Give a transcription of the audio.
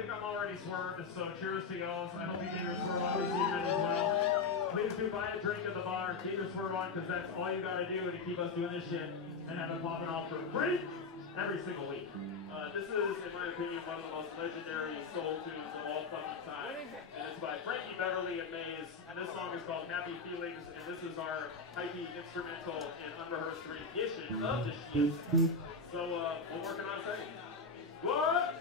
think I'm already swerved, so cheers to y'all. I hope you get your swerve on this evening as well. Please do buy a drink at the bar, get your swerve on, because that's all you gotta do to keep us doing this shit and have it popping off for free every single week. This is, in my opinion, one of the most legendary soul tunes of all fucking time. And it's by Frankie Beverly and Maze. And this song is called Happy Feelings. And this is our hypey instrumental and unrehearsed rendition of the shit. So we're working on a second. What?